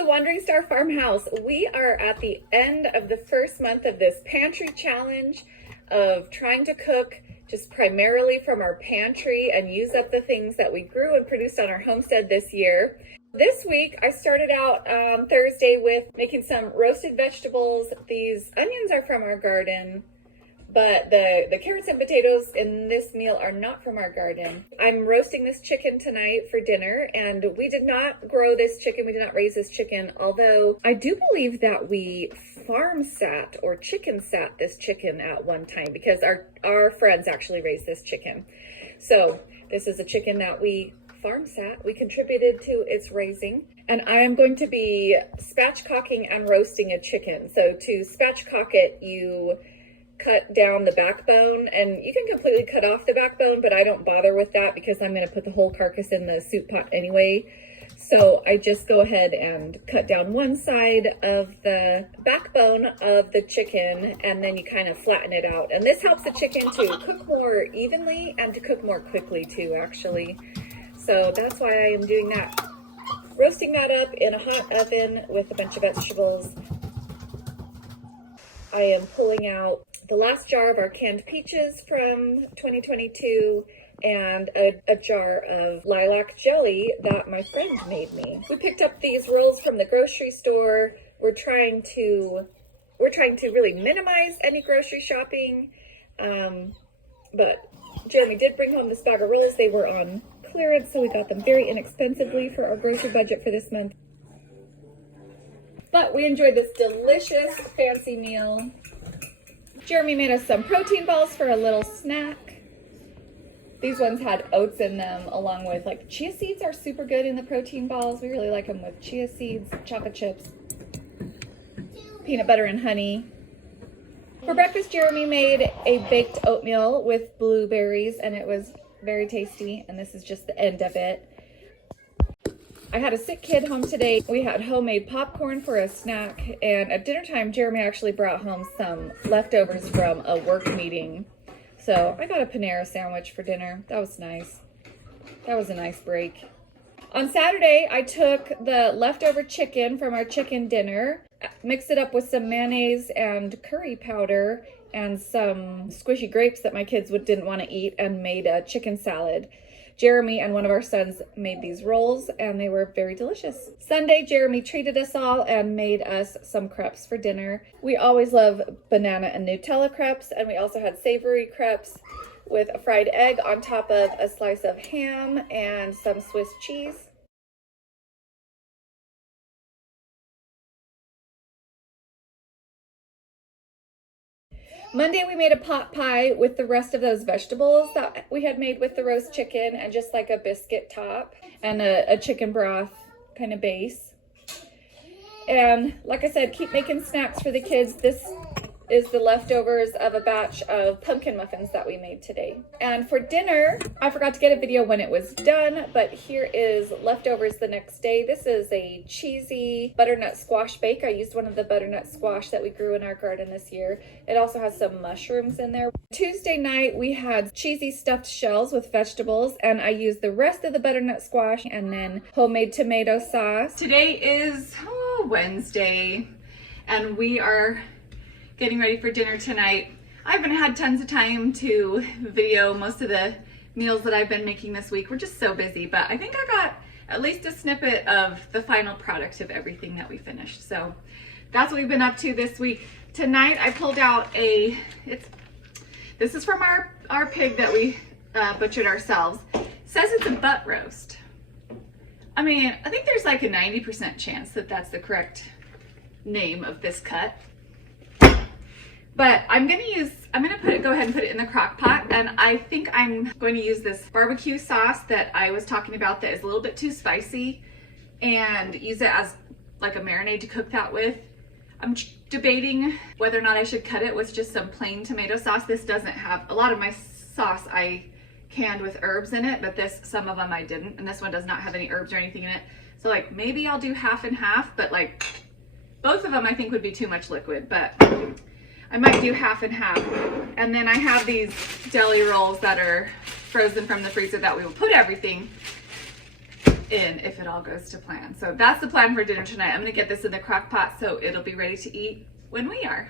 the Wandering Star Farmhouse. We are at the end of the first month of this pantry challenge of trying to cook just primarily from our pantry and use up the things that we grew and produced on our homestead this year. This week, I started out Thursday with making some roasted vegetables. These onions are from our garden, but the carrots and potatoes in this meal are not from our garden. I'm roasting this chicken tonight for dinner, and we did not grow this chicken. We did not raise this chicken, although I do believe that we farm sat or chicken sat this chicken at one time because our friends actually raised this chicken. So this is a chicken that we farm sat. We contributed to its raising, and I am going to be spatchcocking and roasting a chicken. So to spatchcock it, you cut down the backbone, and you can completely cut off the backbone, but I don't bother with that because I'm going to put the whole carcass in the soup pot anyway. So I just go ahead and cut down one side of the backbone of the chicken, and then you kind of flatten it out. And this helps the chicken to cook more evenly and to cook more quickly too, actually. So that's why I am doing that. Roasting that up in a hot oven with a bunch of vegetables. I am pulling out the last jar of our canned peaches from 2022 and a jar of lilac jelly that my friend made me. We picked up these rolls from the grocery store. We're trying to really minimize any grocery shopping, but Jeremy did bring home this bag of rolls. They were on clearance, so we got them very inexpensively for our grocery budget for this month. But we enjoyed this delicious fancy meal. Jeremy made us some protein balls for a little snack. These ones had oats in them, along with chia seeds are super good in the protein balls. We really like them with chia seeds, chocolate chips, peanut butter and honey. For breakfast, Jeremy made a baked oatmeal with blueberries, and it was very tasty, and this is just the end of it. I had a sick kid home today. We had homemade popcorn for a snack, and at dinner time, Jeremy actually brought home some leftovers from a work meeting. So I got a Panera sandwich for dinner. That was nice. That was a nice break. On Saturday, I took the leftover chicken from our chicken dinner, mixed it up with some mayonnaise and curry powder and some squishy grapes that my kids didn't want to eat, and made a chicken salad. Jeremy and one of our sons made these rolls, and they were very delicious. Sunday, Jeremy treated us all and made us some crepes for dinner. We always love banana and Nutella crepes, and we also had savory crepes with a fried egg on top of a slice of ham and some Swiss cheese. Monday, we made a pot pie with the rest of those vegetables that we had made with the roast chicken, and just like a biscuit top and a chicken broth kind of base. And like I said, keep making snacks for the kids. This is the leftovers of a batch of pumpkin muffins that we made today. And for dinner, I forgot to get a video when it was done, but here is leftovers the next day. This is a cheesy butternut squash bake. I used one of the butternut squash that we grew in our garden this year. It also has some mushrooms in there. Tuesday night, we had cheesy stuffed shells with vegetables, and I used the rest of the butternut squash and then homemade tomato sauce. Today is Wednesday, and we are getting ready for dinner tonight. I haven't had tons of time to video most of the meals that I've been making this week. We're just so busy, but I think I got at least a snippet of the final product of everything that we finished. So that's what we've been up to this week. Tonight I pulled out this is from our pig that we butchered ourselves. It says it's a butt roast. I mean, I think there's like a 90% chance that that's the correct name of this cut. But I'm gonna go ahead and put it in the crock pot, and I think I'm going to use this barbecue sauce that I was talking about that is a little bit too spicy, and use it as like a marinade to cook that with. I'm debating whether or not I should cut it with just some plain tomato sauce. This doesn't have a lot of my sauce I canned with herbs in it, but some of them I didn't, and this one does not have any herbs or anything in it. So like maybe I'll do half and half, but like both of them I think would be too much liquid, but I might do half and half. And then I have these deli rolls that are frozen from the freezer that we will put everything in if it all goes to plan. So that's the plan for dinner tonight. I'm gonna get this in the crock pot so it'll be ready to eat when we are.